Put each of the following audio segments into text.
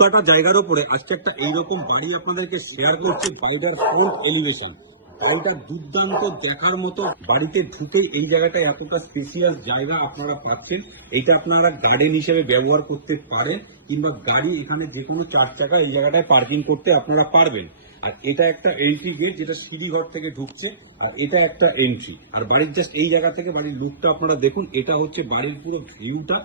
কাটা জায়গার উপরে আজকে একটা এইরকম বাড়ি আপনাদেরকে শেয়ার করছি। বাড়িটার ফ্রন্ট এলিভেশন, বাড়িটা দুর্দান্ত দেখার মতো। বাড়িতে ঢুকেই এই জায়গাটা এতটা স্পেশিয়াস জায়গা আপনারা পাচ্ছেন। এইটা আপনারা গার্ডেন হিসেবে ব্যবহার করতে পারেন, কিংবা গাড়ি এখানে যে কোনো 4 চাকা এই জায়গাটায় পার্কিং করতে আপনারা পারবেন। আর এটা একটা এন্ট্রি গেট যেটা সিঁড়ি ঘর থেকে ঢুকছে, আর এটা একটা এন্ট্রি। আর বাড়ির জাস্ট এই জায়গা থেকে বাড়ির লুকটা আপনারা দেখুন। এটা হচ্ছে বাড়ির পুরো ভিউটা,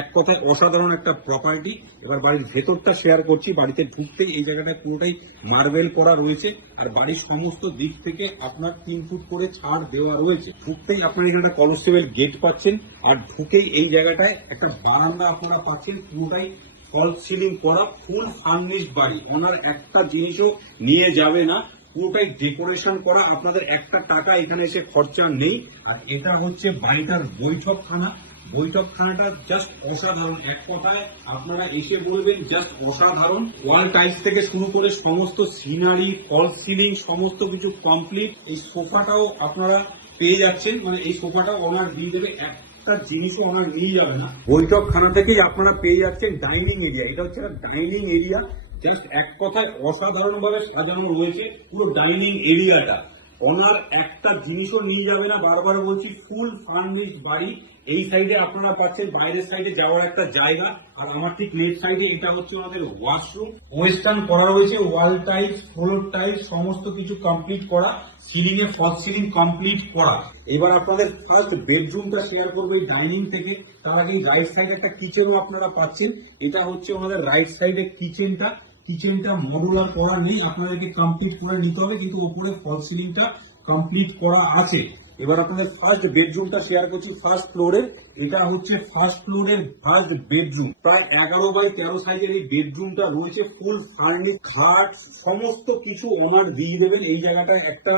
এক কথায় অসাধারণ একটা প্রপার্টি। এবার বাড়ির ভেতরটা শেয়ার করছি। বাড়িতে ঢুকতেই এই জায়গাটায় পুরোটাই মার্বেল করা রয়েছে, আর বাড়ির সমস্ত দিক থেকে আপনার 3 ফুট করে ছাড় দেওয়া রয়েছে। ঢুকতেই আপনারা এখানে কনস্টেবল গেট পাচ্ছেন, আর ঢুকেই এই জায়গাটায় একটা বারান্দা আপনারা পাচ্ছেন, পুরোটাই ফল সিলিং করা, ফুল ফার্নিশ বাড়ি। ওনার একটা জিনিসও নিয়ে যাবে না, পুরোটাই ডেকোরেশন করা। আপনাদের একটা টাকা এখানে এসে খরচা নেই। আর এটা হচ্ছে বাড়িটার বৈঠকখানা। বৈঠকখানাটা জাস্ট অসাধারণ, এক কথায় আপনারা এসে বলবেন জাস্ট অসাধারণ। ওয়াল টাইলস থেকে শুরু করে সমস্ত সিনারি, ফল সিলিং সমস্ত কিছু কমপ্লিট। এই সোফাটাও আপনারা পেয়ে যাচ্ছেন, মানে এই সোফাটাও ওনার দিয়ে দেবে, একটা জিনিসও ওনার নিয়ে যাবে না। বৈঠকখানা থেকেই আপনারা পেয়ে যাচ্ছেন ডাইনিং এরিয়া। এটা হচ্ছে ডাইনিং এরিয়া, জাস্ট এক কথায় অসাধারণ ভাবে সাজানো রয়েছে পুরো ডাইনিং এরিয়াটা। ওনার একটা জিনিসও নিয়ে যাবে না, বারবার বলছি ফুল ফার্নিশ বাড়ি। এই সাইডে আপনারা পাচ্ছেন বাইরের সাইডে যাওয়ার একটা জায়গা, আর আমার ঠিক লেফট সাইডে এটা হচ্ছে আমাদের ওয়াশরুম। ওয়েস্টার্ন করা রয়েছে, ওয়াল টাইলস, ফ্লোর টাইলস সমস্ত কিছু কমপ্লিট করা, সিলিং এ ফলস সিলিং কমপ্লিট করা। এবার আপনাদের ফার্স্ট বেডরুমটা শেয়ার করবো এই ডাইনিং থেকে। তার আগে রাইট সাইডে একটা কিচেনও আপনারা পাচ্ছেন। এটা হচ্ছে আমাদের রাইট সাইডে কিচেনটা। কিচেনটা মডুলার করা নেই, আপনাদেরকে কমপ্লিট করে নিতে হবে, কিন্তু উপরে ফল সিলিংটা কমপ্লিট করা আছে। এবার আপনাদের ফার্স্ট বেডরুমটা শেয়ার করছি ফার্স্ট ফ্লোরের। এটা হচ্ছে ফার্স্ট ফ্লোরের ফার্স্ট বেডরুম। প্রায় 11x13 সাইজের এই বেডরুমটা রয়েছে, ফুল ফার্নিশ, খাট সমস্ত কিছু ওনার দিয়ে দেবেন। এই জায়গাটায় একটা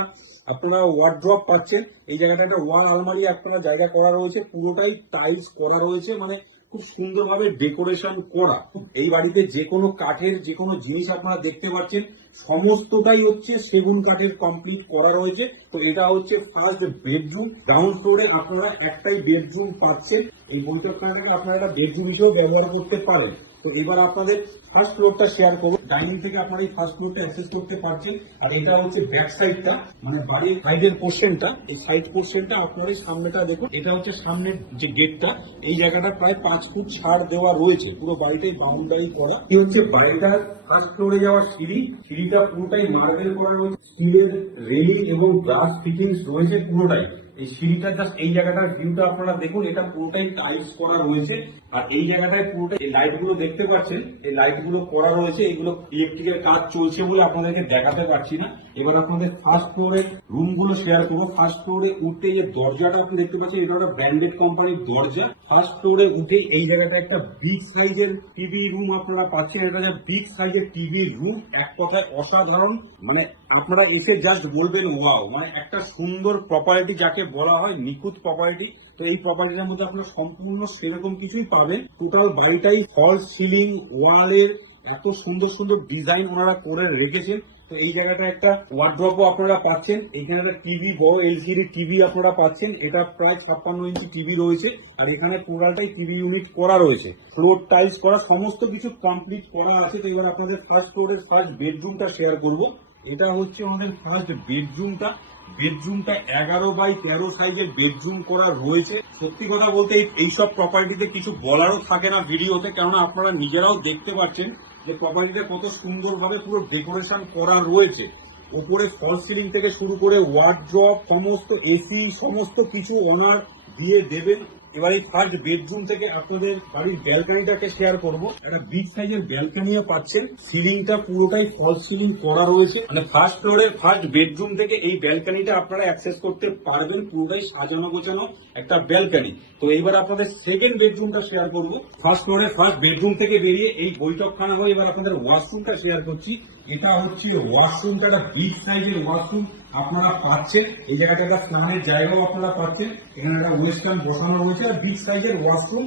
আপনারা ওয়ার্ড্রপ পাচ্ছেন, এই জায়গাটা একটা ওয়াল আলমারি আপনারা জায়গা করা রয়েছে, পুরোটাই টাইলস করা রয়েছে, মানে খুব সুন্দরভাবে ডেকোরেশন করা। এই বাড়িতে যে কোনো কাঠের যে কোনো জিনিস আপনারা দেখতে পাচ্ছেন, সমস্তটাই হচ্ছে সেগুন কাঠের কমপ্লিট করা রয়েছে। তো এটা হচ্ছে ফার্স্ট বেডরুম। গ্রাউন্ড ফ্লোরে আপনারা একটাই বেডরুম পাচ্ছেন। এই বৈঠকখানাটাকে আপনারা একটা বেডরুম হিসেবে ব্যবহার করতে পারেন। তো এবার আপনাদের ফার্স্ট ফ্লোরটা শেয়ার করবো। ডাইনিং থেকে আপনারা এই ফার্স্ট ফ্লোরটা অ্যাক্সেস করতে পারছেন। আর এটা হচ্ছে ব্যাক সাইডটা, মানে বাড়ির সাইডের পোর্শনটা। এই সাইড পোর্শনটা আপনারা সামনেটা দেখুন, এটা হচ্ছে সামনের যে গেটটা। এই জায়গাটা প্রায় 5 ফুট ছাড় দেওয়া রয়েছে, পুরো বাড়িটাই বাউন্ডারি করা। এই হচ্ছে বাড়িটার ফার্স্ট ফ্লোরে যাওয়ার সিঁড়ি। সিঁড়িটা পুরোটাই মার্বেল করা রয়েছে, স্টিলের রেলিং এবং গ্লাস ফিটিংস রয়েছে পুরোটাই। এই সিঁড়িটা জাস্ট এই জায়গাটার ভিউটা আপনারা দেখুন, এটা পুরোটাই টাইলস করা রয়েছে। আর এই জায়গাটায় পুরোটাই এই লাইট গুলো দেখতে পাচ্ছেন, এই লাইট গুলো করা রয়েছে। এগুলো ইলেকট্রিকের কাজ চলছে বলে আপনাদেরকে দেখাতে পারছি না। এবার আপনাদের ফার্স্ট ফ্লোরে রুম গুলো শেয়ার করবো। ফার্স্ট ফ্লোরে উঠতে যে দরজাটা আপনি দেখতে পাচ্ছেন, এটা একটা ব্র্যান্ডেড কোম্পানির দরজা। ফার্স্ট ফ্লোরে উঠে এই জায়গাটা একটা বিগ সাইজের টিভি রুম আপনারা পাচ্ছেন। এটা যে বিগ সাইজের টিভি রুম, এক কথায় অসাধারণ। মানে আপনারা এসে জাস্ট বলবেন ওয়াও, মানে একটা সুন্দর প্রপার্টি যাকে বলা হয় নিখুঁত প্রপার্টি। তো এই প্রপার্টিটার মধ্যে আপনারা সম্পূর্ণ সেরকম কিছুই পাবেন। টোটাল বাড়িটাই ফল সিলিং, ওয়ালের এত সুন্দর সুন্দর ডিজাইন ওনারা করে রেখেছেন। তো এই জায়গাটা একটা ওয়ার্ড্রপও আপনারা পাচ্ছেন। এখানে একটা টিভি, বড় এলসিডি টিভি আপনারা পাচ্ছেন। এটা প্রায় 56 ইঞ্চি টিভি রয়েছে, আর এখানে টোটালটাই টিভি ইউনিট করা রয়েছে, ফ্লোর টাইলস করা, সমস্ত কিছু কমপ্লিট করা আছে। তো এবার আপনাদের ফার্স্ট ফ্লোরের ফার্স্ট বেডরুমটা শেয়ার করব। এটা হচ্ছে আমাদের ফার্স্ট বেডরুমটা। বেডরুমটা 11x13 সাইজের বেডরুম করা রয়েছে। সত্যি কথা বলতে এইসব প্রপার্টিতে কিছু বলারও থাকে না ভিডিওতে, কেননা আপনারা নিজেরাও দেখতে পাচ্ছেন যে প্রপার্টিটা কত সুন্দরভাবে পুরো ডেকোরেশন করা রয়েছে। উপরে ফল সিলিং থেকে শুরু করে ওয়ার্ড্রপ, সমস্ত এসি সমস্ত কিছু ওনার দিয়ে দেবেন। এবার এই ফার্স্ট বেডরুম থেকে আপনাদের বাড়ির ব্যালকনিটাকে শেয়ার করব। একটা বিগ সাইজের ব্যালকনিও পাচ্ছেন, সিলিংটা পুরোটাই ফল সিলিং করা রয়েছে। মানে ফার্স্ট ফ্লোরে ফার্স্ট বেডরুম থেকে এই ব্যালকনিটা আপনারা অ্যাক্সেস করতে পারবেন, পুরোটাই সাজানো গোছানো একটা ব্যালকনি। তো এইবার আপনাদের সেকেন্ড বেডরুমটা শেয়ার করব। ফার্স্ট ফ্লোরে ফার্স্ট বেডরুম থেকে বেরিয়ে এই বৈঠকখানা হয়ে এবার আপনাদের ওয়াশরুমটা শেয়ার করছি। এটা হচ্ছে ওয়াশরুমটা, একটা বিগ সাইজের ওয়াশরুম আপনারা পাচ্ছেন। এই জায়গাটা একটা স্নানের জায়গাও আপনারা পাচ্ছেন। এখানে একটা ওয়েস্টার্ন বসানো রয়েছে, আর বিগ সাইজের ওয়াশরুম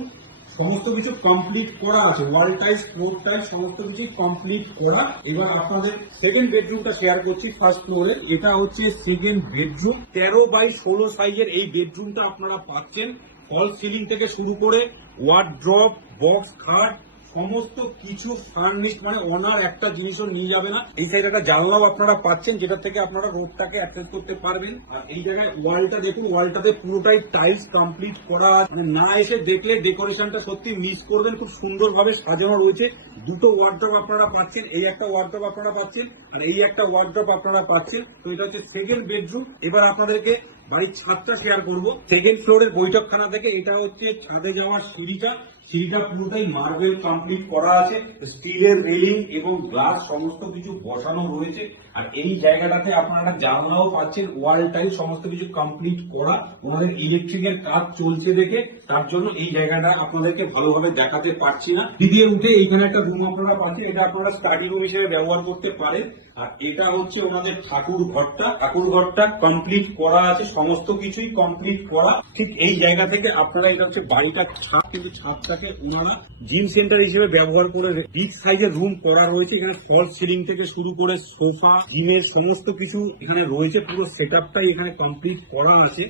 সমস্ত কিছু কমপ্লিট করা আছে, ওয়াল টাইলস, ফ্লোর টাইলস সমস্ত কিছু কমপ্লিট করা। এবার আপনাদের সেকেন্ড বেডরুমটা শেয়ার করছি ফার্স্ট ফ্লোরে। এটা হচ্ছে সেকেন্ড বেডরুম। 13x16 সাইজের এই বেডরুমটা আপনারা পাচ্ছেন। ফল সিলিং থেকে শুরু করে ওয়ার্ড্রপ, বক্স খাট সমস্ত কিছু ফার্নিশ, মানে ওনার একটা জিনিসও নিয়ে যাবে না। এই সাইডে একটা জানলাও আপনারা পাচ্ছেন, যেটা থেকে আপনারা রোডটাকে অ্যাক্সেস করতে পারবেন। আর এই জায়গায় ওয়ালটা দেখুন, ওয়ালটাতে পুরোটাই টাইলস কমপ্লিট করা আছে। মানে না এসে দেখলে ডেকোরেশনটা সত্যি মিস করবেন, খুব সুন্দরভাবে সাজানো রয়েছে। দুটো ওয়ার্ড্রপ আপনারা পাচ্ছেন, এই একটা ওয়ার্ড্রপ আপনারা পাচ্ছেন আর এই একটা ওয়ার্ড্রপ আপনারা পাচ্ছেন। তো এটা হচ্ছে সেকেন্ড বেডরুম। এবার আপনাদেরকে বাড়ির ছাদটা শেয়ার করব। সেকেন্ড ফ্লোরের বৈঠকখানা থেকে এটা হচ্ছে ছাদে যাওয়ার সিঁড়িটা পুরোটাই মার্বেল কমপ্লিট করা আছে, স্টিলের রেলিং এবং গ্লাস সমস্ত কিছু বসানো রয়েছে। আর এই জায়গাটাতে আপনারা জানলাও পাচ্ছেন, ওয়াল টাইল সমস্ত কিছু কমপ্লিট করা। ওনাদের ইলেকট্রিকের কাজ চলছে দেখে তার জন্য এই জায়গাটা আপনাদেরকে ভালোভাবে দেখাতে পারছি না। দিদিয়ে উঠে এইখানে একটা রুম আপনারা পাচ্ছেন, এটা আপনারা স্টাডি রুম হিসেবে ব্যবহার করতে পারেন। আর এটা হচ্ছে ওনাদের ঠাকুর ঘরটা কমপ্লিট করা আছে, সমস্ত কিছুই কমপ্লিট করা। ঠিক এই জায়গা থেকে আপনারা, এটা হচ্ছে বাড়িটার ছাদ, কিন্তু ছাদটাকে ওনারা জিম সেন্টার হিসেবে ব্যবহার করে বিগ সাইজের রুম করা রয়েছে। এখানে ফলস সিলিং থেকে শুরু করে সোফা, জিমের সমস্ত কিছু এখানে রয়েছে। পুরো সেট আপটাই এখানে কমপ্লিট করা আছে।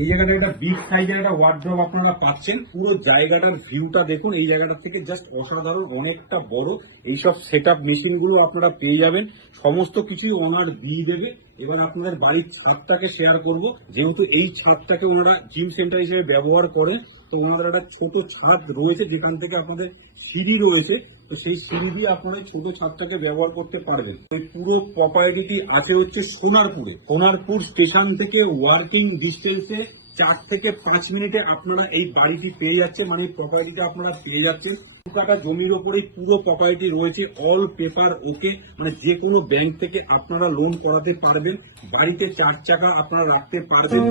এই জায়গাটা একটা বিগ সাইজের একটা ওয়ার্ড্রপ আপনারা পাচ্ছেন। পুরো জায়গাটার ভিউটা দেখুন, এই জায়গাটা থেকে জাস্ট অসাধারণ, অনেকটা বড়। এইসব সেট আপ মেশিন গুলো আপনারা পেয়ে যাবেন, সমস্ত কিছুই ওনার দিয়ে দেবে। এবার আপনাদের বাড়ির ছাদটাকে শেয়ার করব। যেহেতু এই ছাদটাকে ওনারা জিম সেন্টার হিসেবে ব্যবহার করে, তো ওনাদের একটা ছোট ছাদ রয়েছে, যেখান থেকে আপনাদের সিঁড়ি রয়েছে। তো সেই সিঁড়ি দিয়ে আপনারা এই ছোট ছাদটাকে ব্যবহার করতে পারবেন। এই পুরো প্রপার্টিটি আছে হচ্ছে সোনারপুর স্টেশন থেকে ওয়ার্কিং ডিস্টেন্সে 4 থেকে 5 মিনিটে আপনারা এই বাড়িটি পেয়ে যাচ্ছেন, মানে এই প্রপার্টিটা আপনারা পেয়ে যাচ্ছেন। 2 কাঠা জমির ওপরেই পুরো প্রপার্টি রয়েছে, অল পেপার ওকে। মানে যে কোনো ব্যাংক থেকে আপনারা লোন করাতে পারবেন, বাড়িতে 4 চাকা আপনারা রাখতে পারবেন।